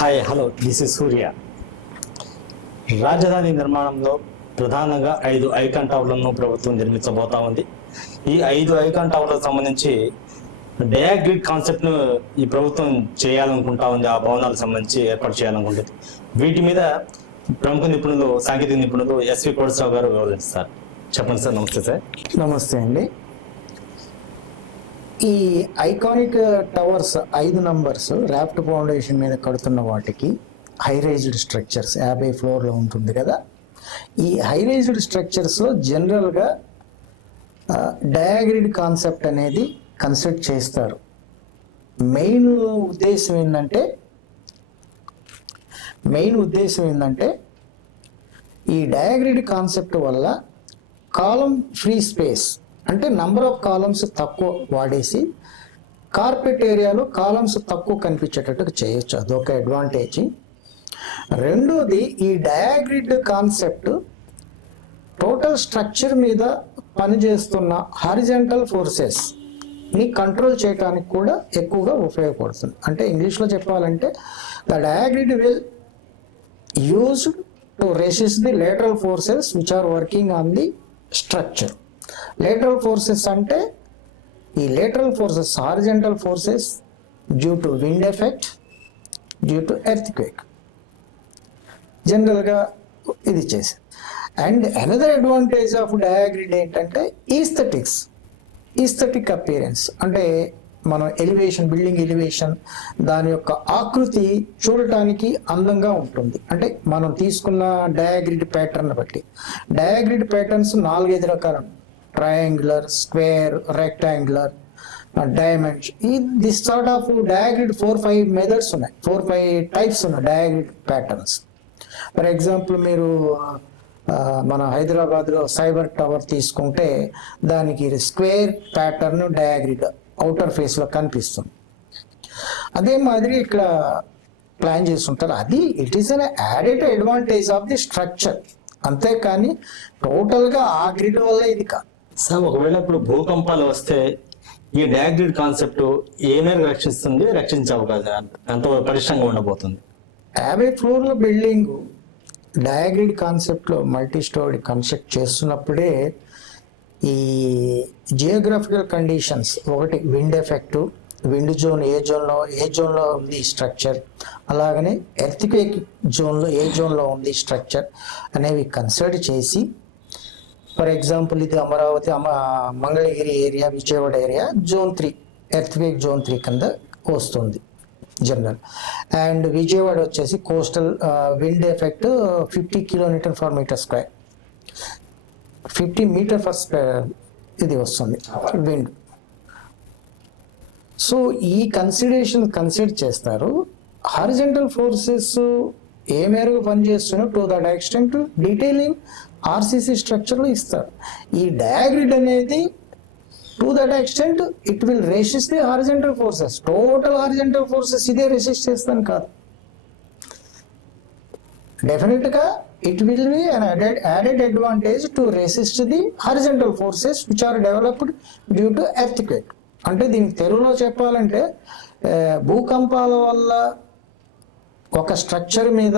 Hi hello this is సూర్య. రాజధాని నిర్మాణంలో ప్రధానంగా 5 ఐకాన్ టవర్లను ప్రభుత్వం నిర్మించబోతా ఉంది. ఈ 5 ఐకాన్ టవర్లకు సంబంధించి డయాగ్రిడ్ కాన్సెప్ట్ను ఈ ప్రభుత్వం చేయాలనుకుంటా ఉంది. ఆ భవనాలకు సంబంధించి ఏర్పాటు చేయాలనుకుంటుంది. వీటి మీద ప్రముఖ నిపుణులు, సాంకేతిక నిపుణులు ఎస్వి కోటేశ్వరరావు గారు వివరిస్తారు. చెప్పండి సార్. నమస్తే సార్. నమస్తే అండి. ఈ iconic towers 5 numbers raft foundation మీద కడుతున్న వాటికి హై రైజ్డ్ స్ట్రక్చర్స్ 50 ఫ్లోర్లో ఉంటుంది కదా. ఈ హై రైజ్డ్ స్ట్రక్చర్స్లో జనరల్గా డయాగ్రిడ్ కాన్సెప్ట్ అనేది కన్సిడర్ చేస్తారు. మెయిన్ ఉద్దేశం ఏంటంటే ఈ డయాగ్రిడ్ కాన్సెప్ట్ వల్ల కాలం ఫ్రీ స్పేస్ అంటే నంబర్ ఆఫ్ కాలమ్స్ తక్కువ వాడేసి కార్పెట్ ఏరియాలో కాలమ్స్ తక్కువ కనిపించేటట్టు చేయొచ్చు. అదొక అడ్వాంటేజ్. రెండోది, ఈ డయాగ్రిడ్ కాన్సెప్ట్ టోటల్ స్ట్రక్చర్ మీద పనిచేస్తున్న హారిజాంటల్ ఫోర్సెస్ని కంట్రోల్ చేయడానికి కూడా ఎక్కువగా ఉపయోగపడుతుంది. అంటే ఇంగ్లీష్లో చెప్పాలంటే the diagrid will used to resist the lateral forces which are working on the structure. Lateral forces అంటే ఈ lateral forces horizontal forces due to wind effect, due to earthquake, జనరల్గా ఇది చేసి. And another advantage of diagrid ఏంటంటే aesthetic appearance. అంటే మనం building elevation దాని యొక్క ఆకృతి చూడటానికి అందంగా ఉంటుంది. అంటే మనం తీసుకున్న డయాగ్రిడ్ ప్యాటర్న్ బట్టి డయాగ్రిడ్ ప్యాటర్న్స్ 4-5 రకాలు: triangular, square, rectangular, diamond. This sort of diagrid 4-5 methods ఉన్నాయి, 4-5 టైప్స్ ఉన్నాయి డయాగ్రిడ్ ప్యాటర్న్స్. ఫర్ ఎగ్జాంపుల్ మీరు మన హైదరాబాద్లో సైబర్ టవర్ తీసుకుంటే దానికి స్క్వేర్ ప్యాటర్న్ డయాగ్రిడ్ అవుటర్ ఫేస్లో కనిపిస్తుంది. అదే మాదిరి ఇక్కడ ప్లాన్ చేస్తుంటారు. అది it is an added advantage of the structure, అంతేకాని టోటల్గా ఆ గ్రిడ్ వల్ల ఇది కాదు. సార్, ఒకవేళ ఇప్పుడు భూకంపాలు వస్తే ఈ డయాగ్రిడ్ కాన్సెప్ట్ ఏ మేరకు రక్షించే అవకాశం ఎంత పటిష్టంగా ఉండబోతుంది? 50 ఫ్లోర్ల బిల్డింగ్ డయాగ్రిడ్ కాన్సెప్ట్లో మల్టీ స్టోరీ కన్స్ట్రక్ట్ చేస్తున్నప్పుడే ఈ జియోగ్రఫికల్ కండిషన్స్, ఒకటి విండ్ ఎఫెక్ట్, విండ్ జోన్ ఏ జోన్లో ఉంది స్ట్రక్చర్, అలాగనే ఎర్త్క్వేక్ జోన్లో ఏ జోన్లో ఉంది స్ట్రక్చర్ అనేవి కన్సిడర్ చేసి, ఫర్ ఎగ్జాంపుల్ ఇది Amaravati, Mangalagiri area, Vijayawada area zone 3, earthquake zone 3 కింద వస్తుంది జనరల్. అండ్ విజయవాడ వచ్చేసి coastal, wind effect 50 kN/m², 50 m/s ఇది వస్తుంది విండ్. సో ఈ కన్సిడర్ చేస్తారు. హారిజాంటల్ ఫోర్సెస్ ఏ మేరకు పనిచేస్తున్నా to that extent detailing RCC స్ట్రక్చర్లో ఇస్తారు. ఈ డయాగ్రిడ్ అనేది to that extent it will resist the horizontal forces. Total horizontal forces ఇదే రెసిస్ట్ చేస్తాను కాదు, డెఫినెట్గా it will be an added advantage to resist the horizontal forces which are developed due to earthquake. అంటే దీనికి తెలుగులో చెప్పాలంటే భూకంపాల వల్ల ఒక స్ట్రక్చర్ మీద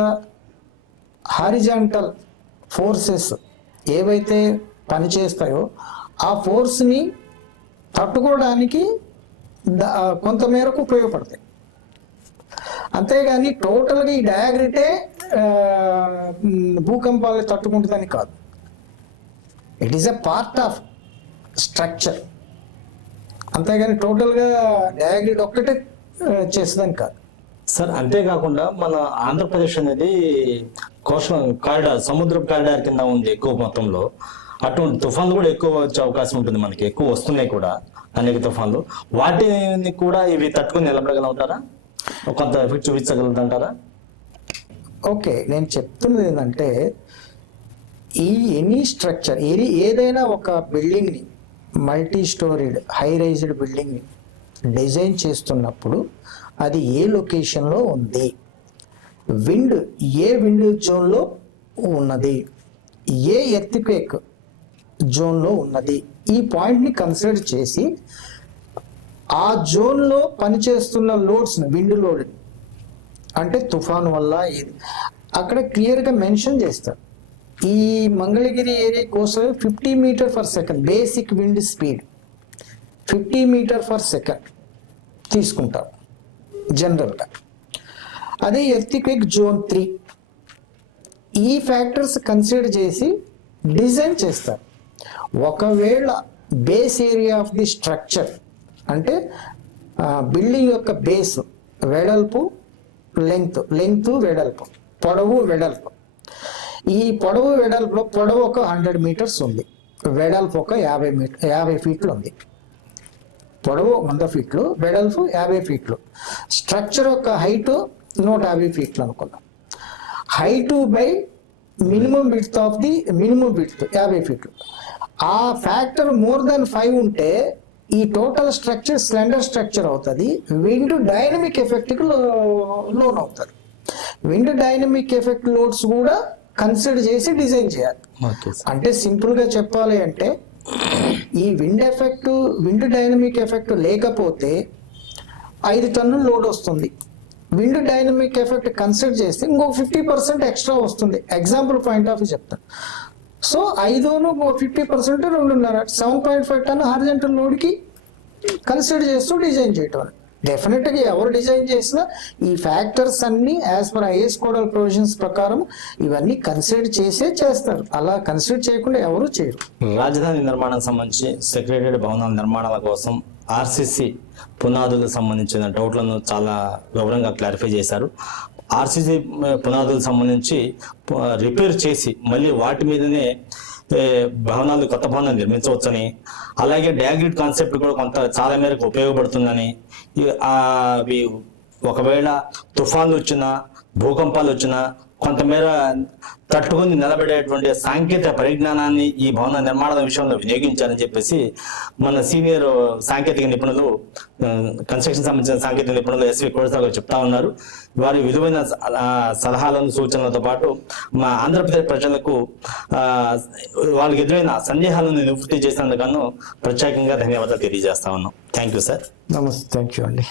హారిజాంటల్ ఫోర్సెస్ ఏవైతే పనిచేస్తాయో ఆ ఫోర్స్ని తట్టుకోవడానికి కొంతమేరకు ఉపయోగపడతాయి. అంతేగాని టోటల్గా ఈ డయాగ్రిడే భూకంపాలు తట్టుకుంటుందని కాదు. It is a part of structure, అంతేగాని టోటల్గా డయాగ్రిడ్ ఒక్కటే చేస్తుందని కాదు. సార్, అంతేకాకుండా మన ఆంధ్రప్రదేశ్ అనేది కోస్టల్ కారిడార్, సముద్రపు కారిడార్ కింద ఉంది ఎక్కువ మొత్తంలో. అటువంటి తుఫాన్లు కూడా ఎక్కువ వచ్చే అవకాశం ఉంటుంది, మనకి ఎక్కువ వస్తున్నాయి కూడా అనేక తుఫాన్లు. వాటిని కూడా ఇవి తట్టుకుని నిలబడగలుగుతారా? కొంత ఎఫెక్ట్ చూపించగలుగుతారా? ఓకే, నేను చెప్తున్నది ఏంటంటే ఎనీ స్ట్రక్చర్, ఏదైనా ఒక బిల్డింగ్ని, మల్టీ స్టోరీడ్ హై రైజ్డ్ బిల్డింగ్ని డిజైన్ చేస్తున్నప్పుడు అది ఏ లొకేషన్లో ఉంది, ఏ విండ్ జోన్లో ఉన్నది, ఏ ఎర్త్క్వేక్ జోన్లో ఉన్నది, ఈ పాయింట్ని కన్సిడర్ చేసి ఆ జోన్లో పనిచేస్తున్న లోడ్స్ని, విండ్ లోడ్ అంటే తుఫాను వల్ల ఇది అక్కడ క్లియర్గా మెన్షన్ చేస్తారు. ఈ మంగళగిరి ఏరియా కోసం 50 metre per second basic wind speed 50 metre per second తీసుకుంటాం జనరల్గా. అదే ఎర్త్క్వేక్ జోన్ 3 ఈ ఫ్యాక్టర్స్ కన్సిడర్ చేసి డిజైన్ చేస్తారు. ఒకవేళ base area of the structure అంటే బిల్డింగ్ యొక్క బేస్ వెడల్పు లెంగ్త్ వెడల్పు పొడవు వెడల్పు, ఈ పొడవు వెడల్పులో పొడవు ఒక 100 మీటర్స్ ఉంది, వెడల్పు ఒక 50 ఫీట్లు ఉంది. పొడవు 100 ఫీట్లు, వెడల్పు 50 ఫీట్లు. స్ట్రక్చర్ యొక్క హైట్ 150 ఫీట్లు అనుకున్నాం. Height by minimum width of the minimum width 50 ఫీట్లు. ఆ ఫ్యాక్టర్ మోర్ దెన్ 5 ఉంటే ఈ టోటల్ స్ట్రక్చర్ స్లెండర్ స్ట్రక్చర్ అవుతుంది. విండ్ డైనమిక్ ఎఫెక్ట్కి లోన్ అవుతుంది. విండ్ డైనమిక్ ఎఫెక్ట్ లోడ్స్ కూడా కన్సిడర్ చేసి డిజైన్ చేయాలి. అంటే సింపుల్గా చెప్పాలి అంటే ఈ విండ్ డైనమిక్ ఎఫెక్ట్ లేకపోతే 5 టన్నుల లోడ్ వస్తుంది. విండ్ డైనమిక్ ఎఫెక్ట్ కన్సిడర్ చేస్తే ఇంకొక 50% ఎక్స్ట్రా వస్తుంది. ఎగ్జాంపుల్ పాయింట్ ఆఫ్ వ్యూ చెప్తాను. సో 5ను 50% 2.5 7.5 టన్ హారిజంటల్ లోడ్కి కన్సిడర్ చేస్తూ డిజైన్ చేయటం. డెఫినెట్గా ఎవరు డిజైన్ చేసినా ఈ ఫ్యాక్టర్స్ అన్ని యాజ్ పర్ ఐఎస్ కోడల్ ప్రొవిజన్స్ ప్రకారం ఇవన్నీ కన్సిడర్ చేసే చేస్తారు. అలా కన్సిడర్ చేయకుండా ఎవరు చేయరు. రాజధాని నిర్మాణానికి సంబంధించి సెక్రటరీ భవనాల నిర్మాణాల కోసం ఆర్సీసీ పునాదులకు సంబంధించిన డౌట్లను చాలా వివరంగా క్లారిఫై చేశారు. ఆర్సీసీ పునాదులకు సంబంధించి రిపేర్ చేసి మళ్ళీ వాటి మీదనే కొత్త భవనాలు నిర్మించవచ్చని, అలాగే డయాగ్రిడ్ కాన్సెప్ట్ కూడా చాలా మేరకు ఉపయోగపడుతుందని, అవి ఒకవేళ తుఫాన్లు వచ్చినా భూకంపాలు వచ్చినా కొంతమేర తట్టుకుని నిలబడేటువంటి సాంకేతిక పరిజ్ఞానాన్ని ఈ భవన నిర్మాణ విషయంలో వినియోగించాలని చెప్పేసి మన సీనియర్ సాంకేతిక నిపుణులు, కన్స్ట్రక్షన్ సంబంధించిన సాంకేతిక నిపుణులు ఎస్వి కోడసాగర్ గారు చెప్తా ఉన్నారు. వారి విలువైన సలహాలను సూచనలతో పాటు మా ఆంధ్రప్రదేశ్ ప్రజలకు వాళ్ళకి ఎదురైన సందేహాలను నివృత్తి చేసినందుకు ప్రత్యేకంగా ధన్యవాదాలు తెలియజేస్తా ఉన్నాం. Thank you sir. నమస్తే. థ్యాంక్ యూ అండి.